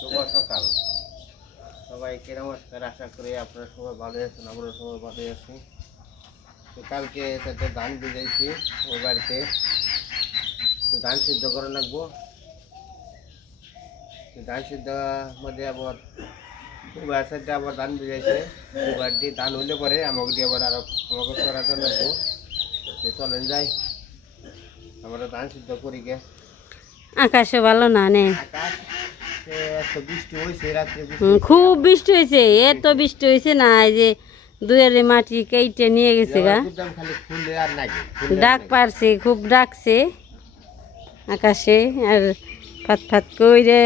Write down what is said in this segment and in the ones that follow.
শুভ সকাল। সবাইকে নমস্কার আশা করি আপনারা সবাই ভালো আছেন আমরা সবাই ভালো আছি। তো কালকে একটা ধান ভিজাইছি ওই বাড়িতে। তো ধান সিদ্ধ করে রাখব। তো ধান সিদ্ধ মধ্যে আবার দুবার সাইডে আবার ধান ভিজাইছে। দুবার দিয়ে ধান হইলে পরে আমাকে দিয়ে আবার আরও আমাকে সরাতে লাগবো যে চলেন যাই। আমরা ধান সিদ্ধ করি গে। আকাশে ভালো না নে? আকাশ খুব বৃষ্টি হয়েছে এত বৃষ্টি হয়েছে না এই যে দুয়ারে মাটি কেটে নিয়ে গেছে গা। ডাক পারছে খুব ডাকছে আকাশে আর ফাত ফাত কইরে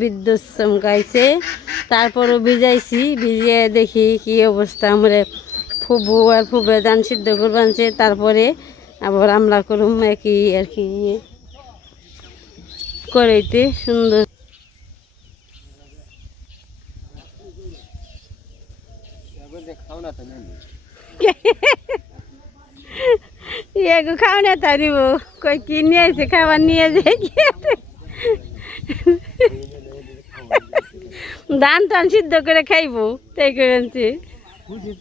বিদ্যুৎ চমকাইছে তারপরও ভিজাইছি ভিজিয়ে দেখি কি অবস্থা আমরা ফুবু আর ফুবে ধান সিদ্ধ করবানছে তারপরে আবার আমরা করুম একই আর কি ইয়ে। করাইতে সুন্দর এবার যে খাও না তো নেই। এগো খাও না তারিব কই কি নিয়ে আসে খাবার নিয়ে যাই ধান টান সিদ্ধ করে খাইবো তাই করে আনছি। খুশি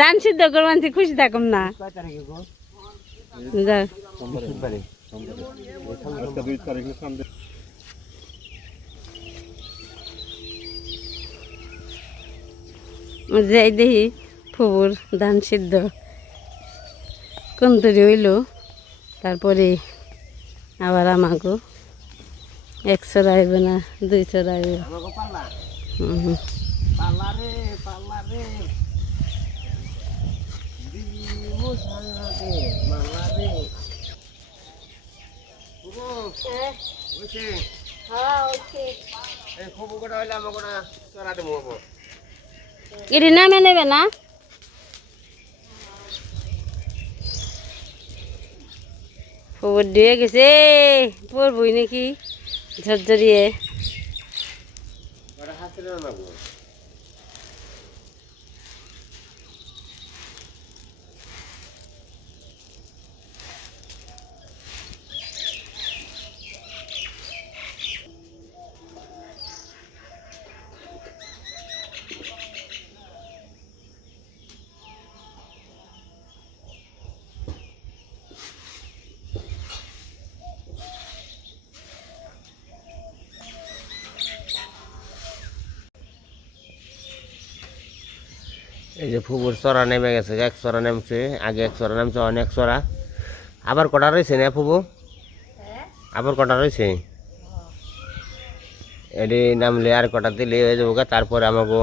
ধান সিদ্ধ করে আনছি খুশি থাকুম না। গো? যাই দেখি। ফুবুর ধান সিদ্ধ। কোন হইল তারপরে আবার আমাকে একশো রাইবে না দুইশো রাইবে আমাকে পাল্লা। হুম। পাল্লা রে, পাল্লা রে। দিমু সাল্লা রে, মাল্লা রে। ওগো, ওইছে। এই খবর কটা হইলে আমাকে না চড়া দেবো আবার। এটি নামে নেবে না খবর দিয়ে গেছে। পড়বই নাকি ঝরঝরিয়ে। এই যে ফুবুর চড়া নেমে গেছে এক চড়া নেমছে, আগে এক চড়া নামছে, অনেক চড়া। আবার কটা রয়েছে না ফুবু? আবার কটা রয়েছে এটি নামলে আর কটা দিলে হয়ে যাব তারপরে আমাকে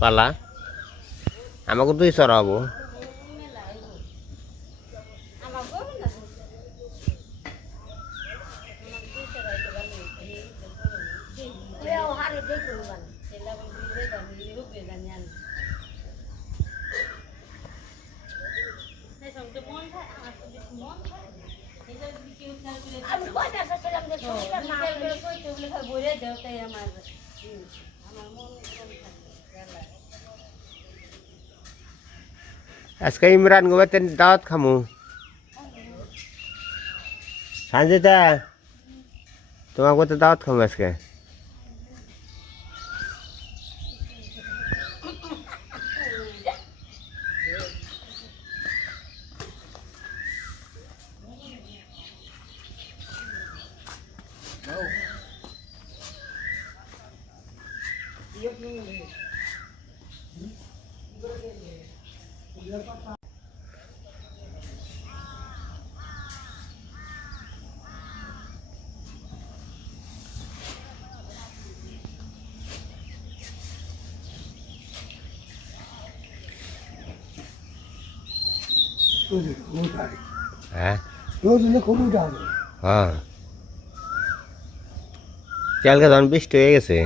পালা। আমাকে দুই চড়া হব। আজকে ইমরান গোবাতেন দাওয়াত খামু। সানজিতা তোমার গোতে দাওয়াত খামু আজকে। হ্যাঁ হ্যাঁ কালকে তখন বৃষ্টি হয়ে গেছে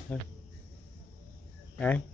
হ্যাঁ হ্যাঁ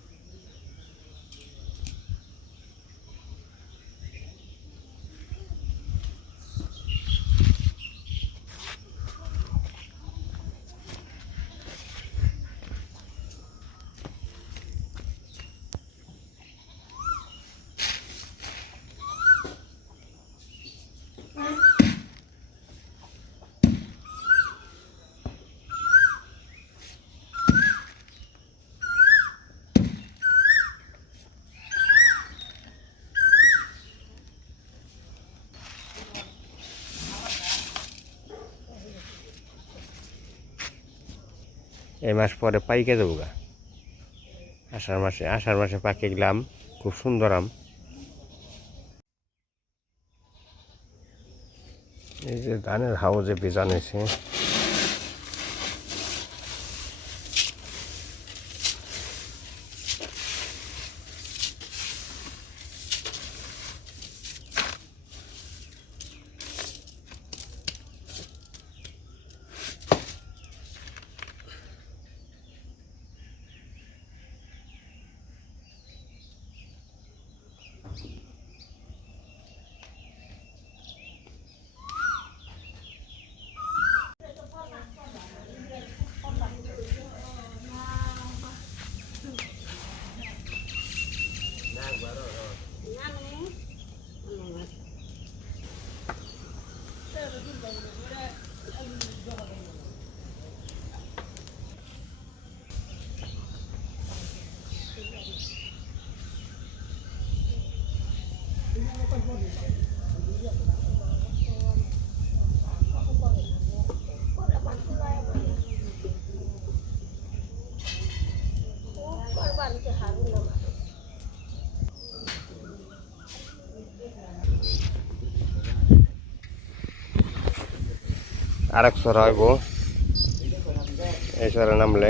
এই মাস পরে পাইকে যাব গা। আষাঢ় মাসে আষাঢ় মাসে পাকে গেলাম, খুব সুন্দর আম। এই যে ধানের হাউজে বেজান হয়েছে আর এক সরা হইব। এই সরা নামলে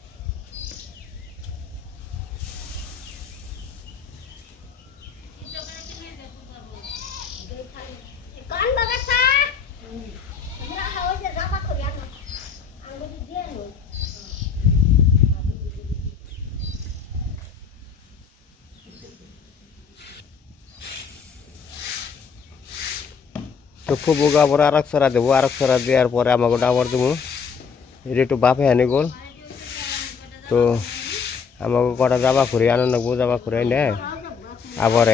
তো ফুবু আবার আর এক সরা দেবো আর এক দেওয়ার পরে আমাকে আবার দেবো এটা একটু বাপে আনি গোল। তো আমাকে কটা জামা করে আনো নাকবো জামা করে নে। আবার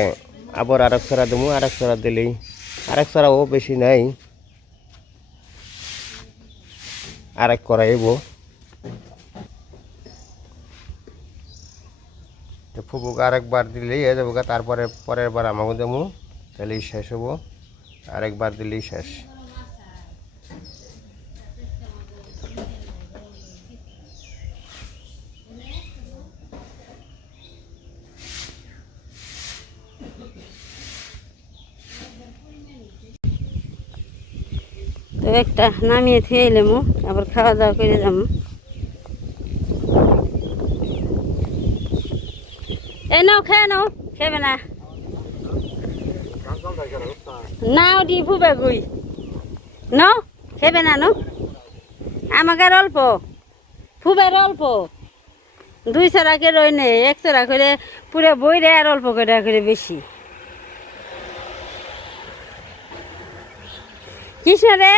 আবার আর এক দেবো আর এক সরা দিলেই। আর এক ও বেশি নাই। আর এক করা এবো তো ফুবুকে আরেকবার দিলেই হয়ে যাব তারপরে পরের বার আমাকে দেবো, তাহলেই শেষ হব। আরেকবার দিলেই শেষ। একটা নামিয়ে থুয়ে এলাম, আবার খাওয়া দাওয়া করে যাব এই নাও, খেয়ে নাও, খেবে না। নাও দি ফুবে গুই। ন? খেবে না, নো? আমাকে অল্প। ফুবের অল্প। দুই ছড়াকে রই নেই এক ছড়া করে পুরো বই রে আর অল্প করে করে বেশি। কৃষ্ণ রে?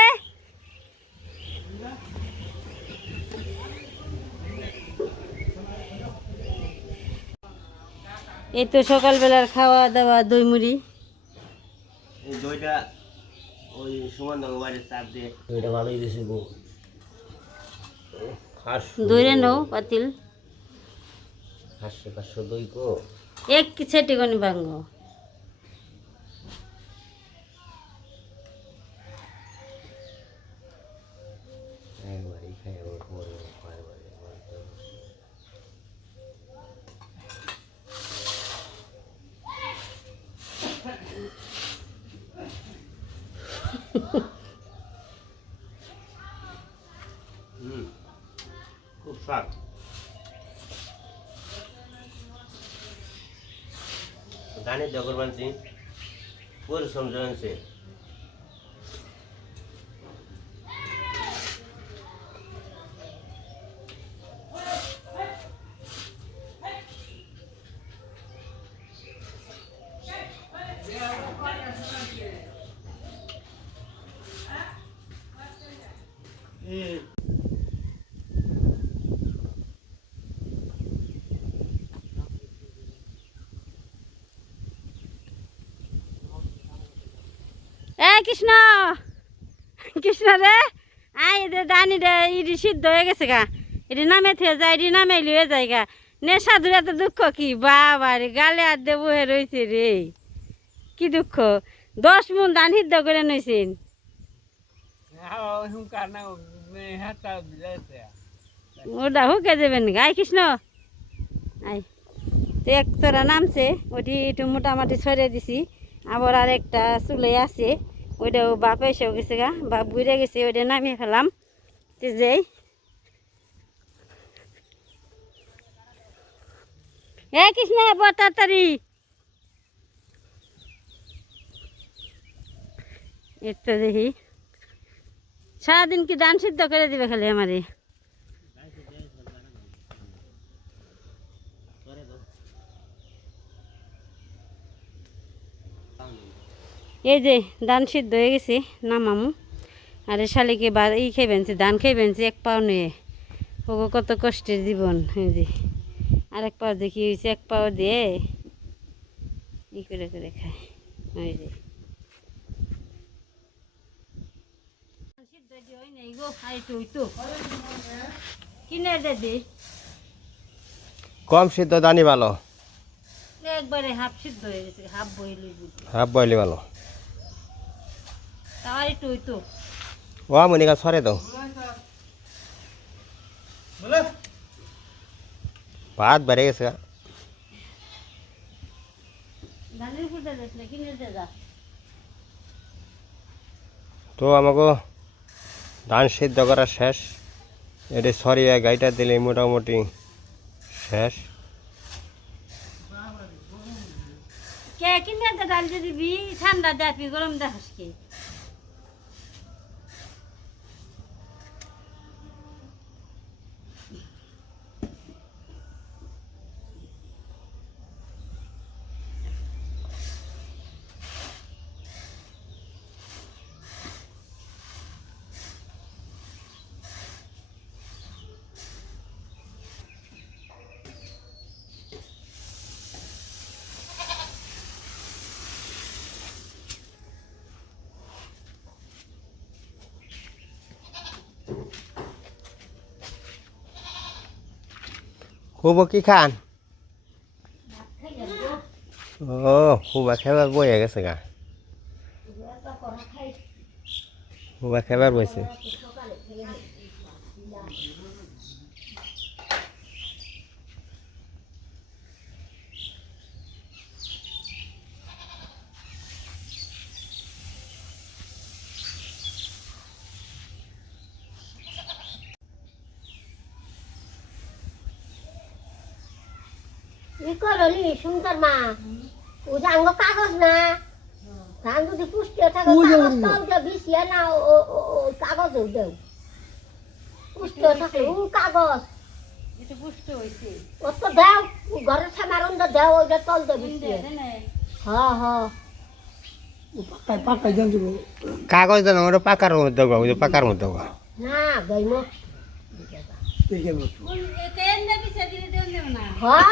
এই তো সকালবেলার খাওয়া দাওয়া দই মুড়ি এই দইটা ওই সুমন বাড়ির চাপ দিয়ে। itu sih bu. খাস দইরে নাও পাতিল। খাসে পাঁচশো দই কো এক ছেটি টিকনি ভাঙ্গ? খুব স্বাদ গানের জগর বানছি পরিশ্রম জানছে এ, কৃষ্ণ! কৃষ্ণ রে! আই এদের দানি রে, ইডি সিদ্ধ হয়ে গেছে গা। এটি নামে থেকে যায় এটি নামে লিয়ে যায় গা। নে সাধুর এত দুঃখ কি? বাবা রে গালে আর দেবো হে রয়েছে রে। কি দুঃখ? দশ মন ধান সিদ্ধ করে নইছেন ওটা হুকে দেবেন গাই কৃষ্ণ। আই তো এক নামছে, ওটি একটু মোটামুটি ছড়িয়ে দিছি। আবার আর একটা চুলে আছে, ওইটাও বাপ এসেও গেছে গা, বাপ ঘুরে গেছে, ওইটা নামিয়ে ফেলাম। তো যেই। এ কৃষ্ণ বর তাড়াতাড়ি। এর তো দেখি। সারাদিন কি দান সিদ্ধ করে দিবে খালি আমারে? এই যে ধান সিদ্ধ হয়ে গেছে নামামু আর এই শালিকে বা ই খেয়ে বেনছি ধান খেয়ে বেনছি এক পাও নিয়ে। ওগো কত কষ্টের জীবন, এই যে। আরেক পাও দেখি হয়েছে, এক পাও দিয়ে ই করে করে খায় ওই যে। সিদ্ধ দিয়ে হয় নাই গো আর একটু হইতো কিনে দে দে কম সিদ্ধ দানি ভালো একবারে হাফ সিদ্ধ হয়ে গেছে হাফ বইল হাফ বয়লি ভালো তাও আর একটু হইতো ও মনিকা সরে দাও ভাত বেড়ে গেছে গা। ধানের ফুটে দিস না কিনে দে যা তো আমাকে ধান সিদ্ধ করা শেষ। এটি সরিয়ে গাইটা দিলে মোটামুটি শেষ। কে কিনে ডাল যদি বি ঠান্ডা দেখবি গরম দেখাস কি? คูบ่กี้ขานโอ้คูบ่แค่ว่าบ่อยากก็สิกะคูบ่แค่ว่าบ่อยสิ ই করলি সুন্দর মা। ও যে আঙ্গ কাগজ না? ধান যদি পুষ্টি থাকে কাগজ তল দিয়ে বিছিয়ে না ও কাগজ দেও। পুষ্টি থাকে ও কাগজ। ও তো দেও ঘরের সামারণ দেও ওইটা তল বিছিয়ে। হ্যাঁ হ্যাঁ কাগজ দেন ওটা পাকার মধ্যে ওই পাকার মধ্যে গইম দেবি দেব না। হ্যাঁ